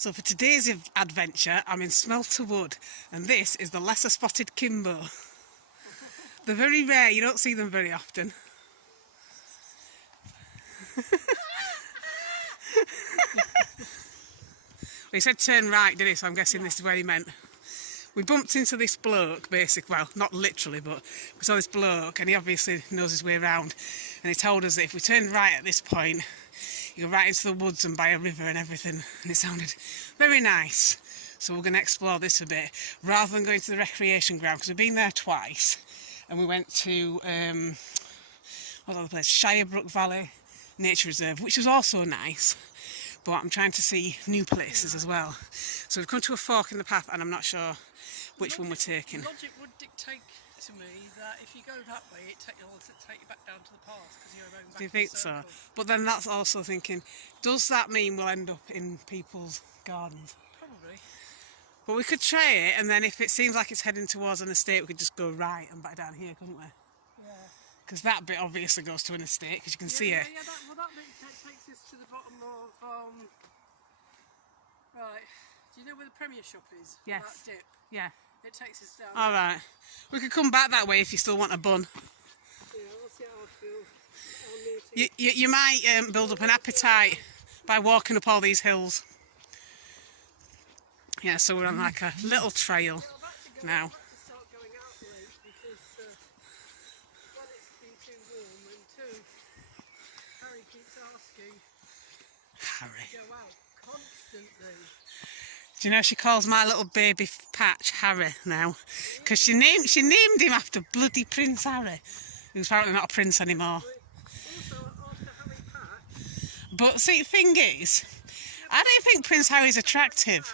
So for today's adventure, I'm in Smelter Wood, and this is the lesser spotted Kimbo. They're very rare, you don't see them very often. He said turn right, did he? So I'm guessing this is where he meant. We bumped into this bloke, basically, well, not literally, but we saw this bloke, and he obviously knows his way around. And he told us that if we turned right at this point, you go right into the woods and by a river and everything. And it sounded very nice. So we're going to explore this a bit, rather than going to the recreation ground, because we've been there twice. And we went to, what other place? Shirebrook Valley Nature Reserve, which was also nice. But I'm trying to see new places as well. So we've come to a fork in the path, and I'm not sure which one we're taking. Logic would dictate to me that if you go that way, it'll take you back down to the path because you're going back. Do you think so? But then that's also thinking, does that mean we'll end up in people's gardens? Probably. But we could try it, and then if it seems like it's heading towards an estate, we could just go right and back down here, couldn't we? Yeah. Because that bit obviously goes to an estate, because you can see it. Yeah, that bit takes us to the bottom of, right, do you know where the Premier shop is? Yes. That dip? Yeah. It takes us down. Alright. We could come back that way if you still want a bun. Yeah, we'll see how I feel. You might build up an appetite by walking up all these hills. Yeah, so we're on like a little trail now. Start going out late because one, it's been too warm, and two, Harry keeps asking Harry. to go out constantly. Do you know she calls my little baby patch Harry now? Because she named him after bloody Prince Harry, who's apparently not a prince anymore. Also, after Harry Patch, But see, the thing is, I don't think Prince Harry's attractive.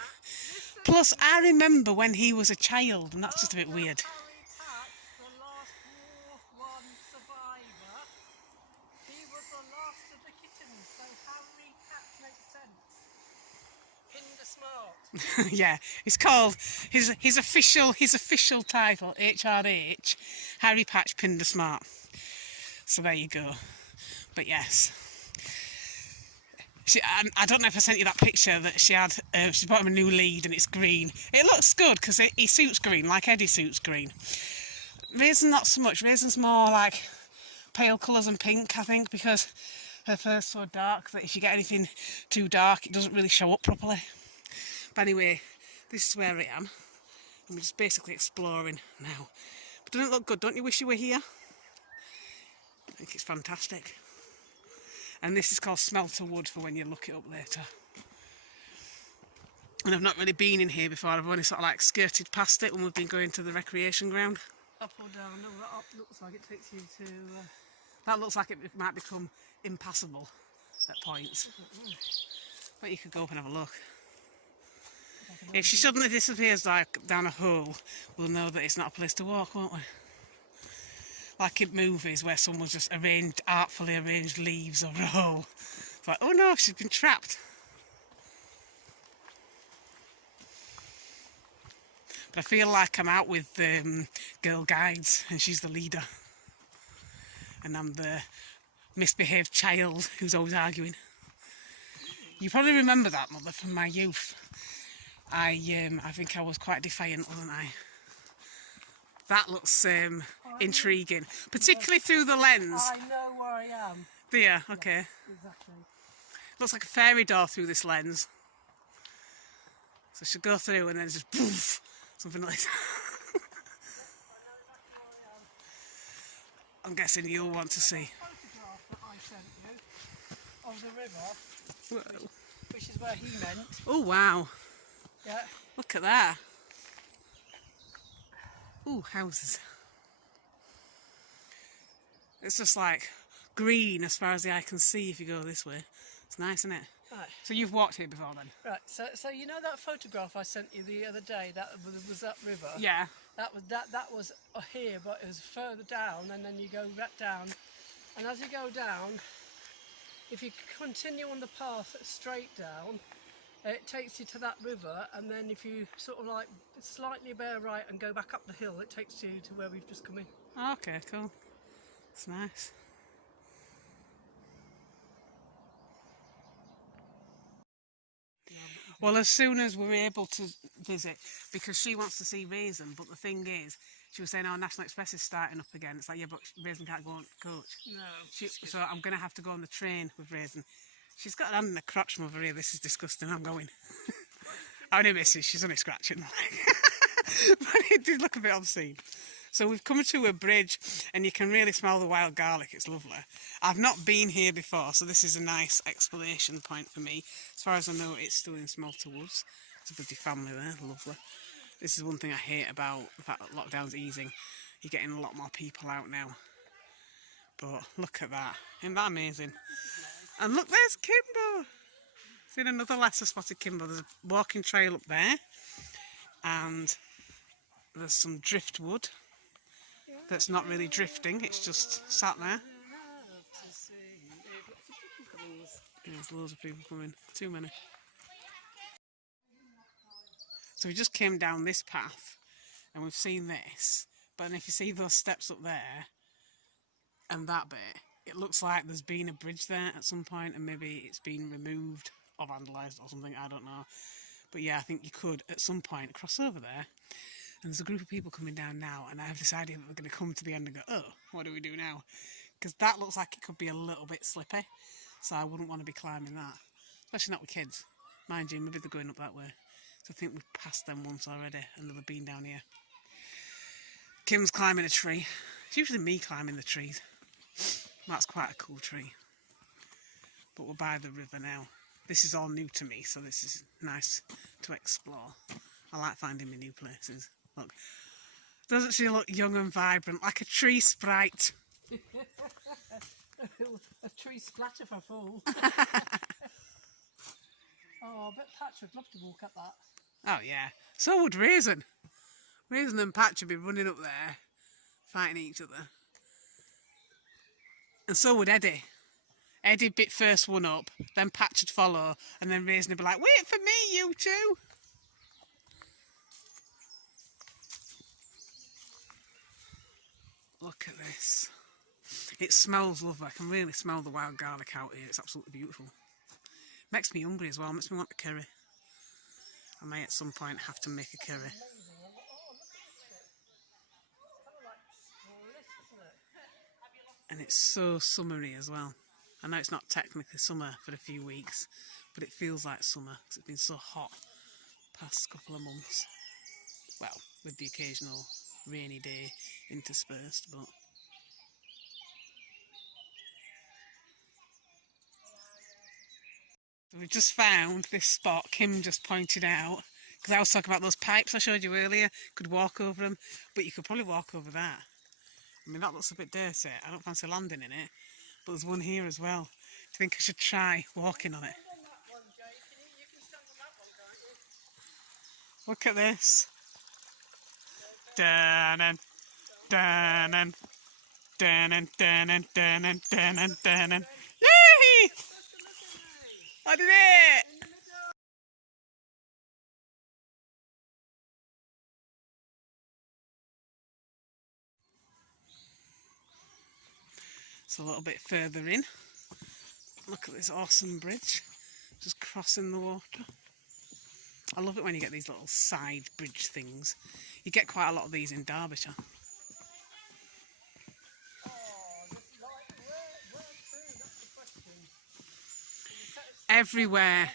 Plus, I remember when he was a child, and that's just a bit weird. Harry Patch, the last War I survivor, he was the last of the kittens, so Harry Patch makes sense. Pinder Smart. Yeah, it's called his official title, HRH, Harry Patch Pinder Smart. So there you go. But yes, I don't know if I sent you that picture that she had. She's bought him a new lead and it's green. It looks good because he suits green, like Eddie suits green. Raisin not so much. Raisin's more like pale colours and pink, I think, because her fur's so dark that if you get anything too dark, it doesn't really show up properly. But anyway, this is where I am. I'm just basically exploring now. But doesn't it look good? Don't you wish you were here? I think it's fantastic. And this is called Smelter Wood for when you look it up later. And I've not really been in here before. I've only sort of like skirted past it when we've been going to the recreation ground. Up or down? No, that up looks like it takes you to... That looks like it might become impassable at points. But you could go up and have a look. If she suddenly disappears like down a hole, we'll know that it's not a place to walk, won't we? Like in movies where someone's just artfully arranged leaves over a hole. It's like, oh no, she's been trapped. But I feel like I'm out with girl guides and she's the leader. And I'm the misbehaved child who's always arguing. You probably remember that, Mother, from my youth. I think I was quite defiant, wasn't I? That looks intriguing, particularly through the lens. I know where I am. Do you? Okay. Yes, exactly. Looks like a fairy door through this lens. So I should go through and then just poof, something like that. I'm guessing you'll want to see. Photograph that I sent you of the river, Whoa. which is where he meant. Oh wow. Yeah. Look at that. Ooh, houses. It's just like green as far as the eye can see if you go this way. It's nice, isn't it? Right. So you've walked here before then? Right. So you know that photograph I sent you the other day? That was that river. Yeah. That was here, but it was further down, and then you go back down, and as you go down, if you continue on the path straight down, it takes you to that river, and then if you sort of like slightly bear right and go back up the hill, it takes you to where we've just come in. Okay, cool. It's nice. Well, as soon as we're able to visit, because she wants to see Raisin, but the thing is, she was saying, oh, National Express is starting up again. It's like, yeah, but Raisin can't go on coach. No. So I'm going to have to go on the train with Raisin. She's got her hand in the crotch, mother, here. This is disgusting. I'm going. I only miss it. She's only scratching. But it did look a bit obscene. So we've come to a bridge and you can really smell the wild garlic. It's lovely. I've not been here before, so this is a nice exploration point for me. As far as I know, it's still in Smelter Woods. There's a bloody family there. Lovely. This is one thing I hate about the fact that lockdown's easing. You're getting a lot more people out now. But look at that. Isn't that amazing? And look, there's Kimbo. Seen another lesser spotted Kimbo. There's a walking trail up there. And there's some driftwood that's not really drifting, it's just sat there. There's loads of people coming, too many. So we just came down this path and we've seen this, but then if you see those steps up there and that bit, it looks like there's been a bridge there at some point and maybe it's been removed or vandalised or something, I don't know. But yeah, I think you could at some point cross over there. And there's a group of people coming down now, and I have this idea that they're going to come to the end and go, oh, what do we do now? Because that looks like it could be a little bit slippy, so I wouldn't want to be climbing that. Especially not with kids. Mind you, maybe they're going up that way. So I think we've passed them once already, and they've been down here. Kim's climbing a tree. It's usually me climbing the trees. That's quite a cool tree. But we're by the river now. This is all new to me, so this is nice to explore. I like finding me new places. Look, doesn't she look young and vibrant, like a tree sprite? A tree splatter for a fool. Oh, I bet Patch would love to walk up that. Oh yeah, so would Raisin. Raisin and Patch would be running up there, fighting each other. And so would Eddie. Eddie'd be first one up, then Patch would follow, and then Raisin would be like, wait for me, you two! Look at this. It smells lovely. I can really smell the wild garlic out here. It's absolutely beautiful. Makes me hungry as well. Makes me want a curry. I may at some point have to make a curry. And it's so summery as well. I know it's not technically summer for a few weeks, but it feels like summer because it's been so hot past couple of months. Well, with the occasional rainy day interspersed, but so we've just found this spot Kim just pointed out, because I was talking about those pipes I showed you earlier. Could walk over them, but you could probably walk over that. I mean, that looks a bit dirty. I don't fancy landing in it, but there's one here as well. Do you think I should try walking on it? Look at this. Dun-dun, dun-dun, dun-dun, dun-dun, dun-dun, dun-dun, dun-dun. Yay! I did it! It's a little bit further in. Look at this awesome bridge. Just crossing the water. I love it when you get these little side bridge things. You get quite a lot of these in Derbyshire. Everywhere.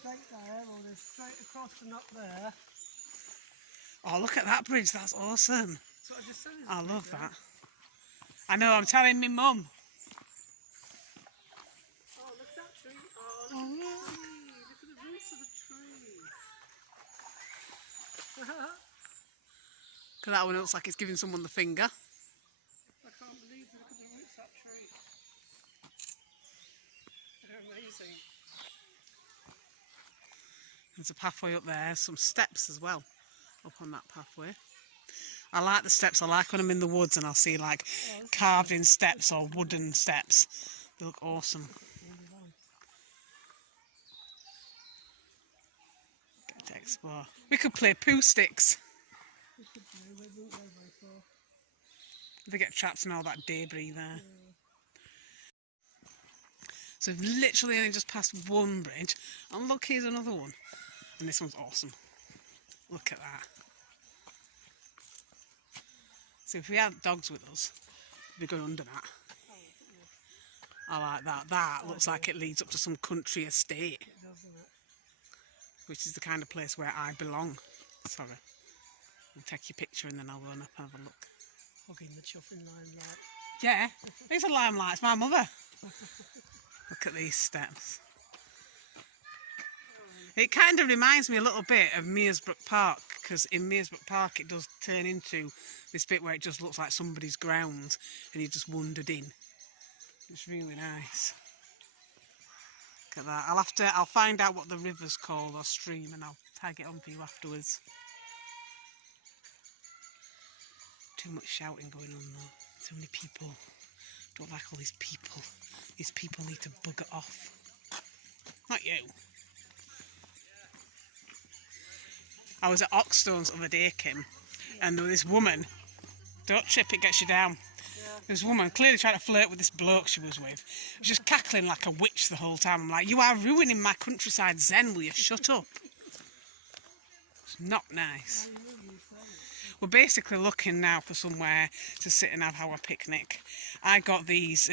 Straight there, or they're straight across and up there. Oh, look at that bridge. That's awesome. That's what I just said. I love that. I know, I'm telling me mum. Oh, look at that tree. Oh, look at the tree. Look at the roots of the tree. Because that one looks like it's giving someone the finger. I can't believe look at the roots of that tree. They're amazing. There's a pathway up there, some steps as well up on that pathway. I like the steps. I like when I'm in the woods and I'll see like carved in steps or wooden steps. They look awesome. Get to explore. We could play poo sticks. We could do, we wouldn't go very far. They get trapped in all that debris there. So we've literally only just passed one bridge, and look, here's another one. And this one's awesome. Look at that. So if we had dogs with us, we'd be going under that. I like that. That looks like it leads up to some country estate. It does, doesn't it? Which is the kind of place where I belong. Sorry. I'll take your picture and then I'll run up and have a look. Hugging the chuffing limelight. Yeah, these are limelight. It's my mother. Look at these steps. It kind of reminds me a little bit of Mearsbrook Park, because in Mearsbrook Park it does turn into this bit where it just looks like somebody's grounds and you just wandered in. It's really nice. Look at that. I'll find out what the river's called or stream and I'll tag it on for you afterwards. Too much shouting going on though. Too many people. Don't like all these people. These people need to bugger off. Not you. I was at Oxstones the other day, Kim, and there was this woman. Don't trip, it gets you down. This woman clearly trying to flirt with this bloke she was with. She was just cackling like a witch the whole time. I'm like, you are ruining my countryside zen, will you shut up? It's not nice. We're basically looking now for somewhere to sit and have our picnic. I got these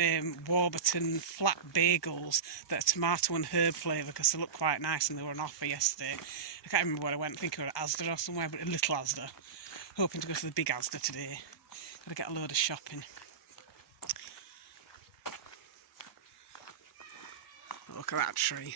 Warburton flat bagels that are tomato and herb flavour because they look quite nice and they were on offer yesterday. I can't remember where I went, I think we were at Asda or somewhere, but a little Asda. Hoping to go to the big Asda today. Gotta get a load of shopping. Look at that tree.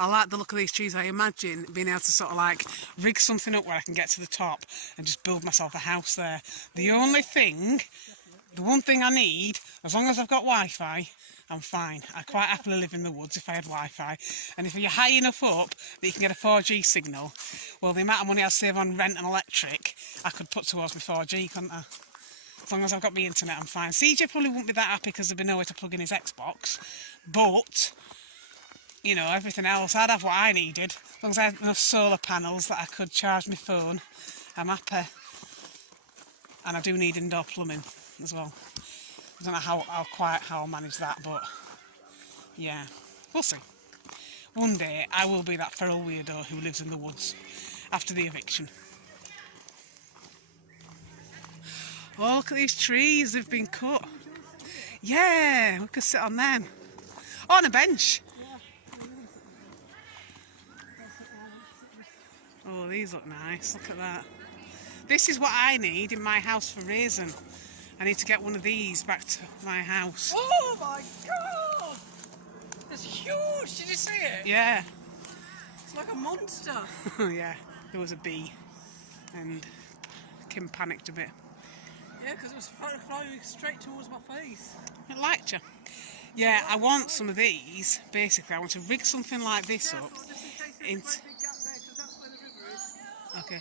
I like the look of these trees. I imagine being able to sort of like rig something up where I can get to the top and just build myself a house there. The one thing I need, as long as I've got Wi-Fi, I'm fine. I quite happily live in the woods if I had Wi-Fi. And if you're high enough up that you can get a 4G signal, well, the amount of money I'll save on rent and electric, I could put towards my 4G, couldn't I? As long as I've got my internet, I'm fine. CJ probably wouldn't be that happy because there'd be nowhere to plug in his Xbox. But, you know, everything else, I'd have what I needed. As long as I had enough solar panels that I could charge my phone, I'm happy. And I do need indoor plumbing as well. I don't know how I'll manage that, but yeah, we'll see. One day I will be that feral weirdo who lives in the woods after the eviction. Oh, look at these trees, they've been cut. Yeah, we could sit on them. On a bench. Oh, these look nice, look at that. This is what I need in my house for raisin. I need to get one of these back to my house. Oh my god! It's huge, did you see it? Yeah. It's like a monster. Yeah, there was a bee and Kim panicked a bit. Yeah, because it was flying straight towards my face. It liked you. Yeah, I want some of these. Basically, I want to rig something like this up. Okay.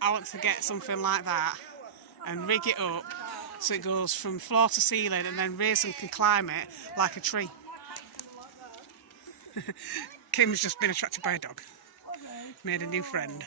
I want to get something like that and rig it up so it goes from floor to ceiling and then Raisin can climb it like a tree. Kim's just been attracted by a dog. Made a new friend.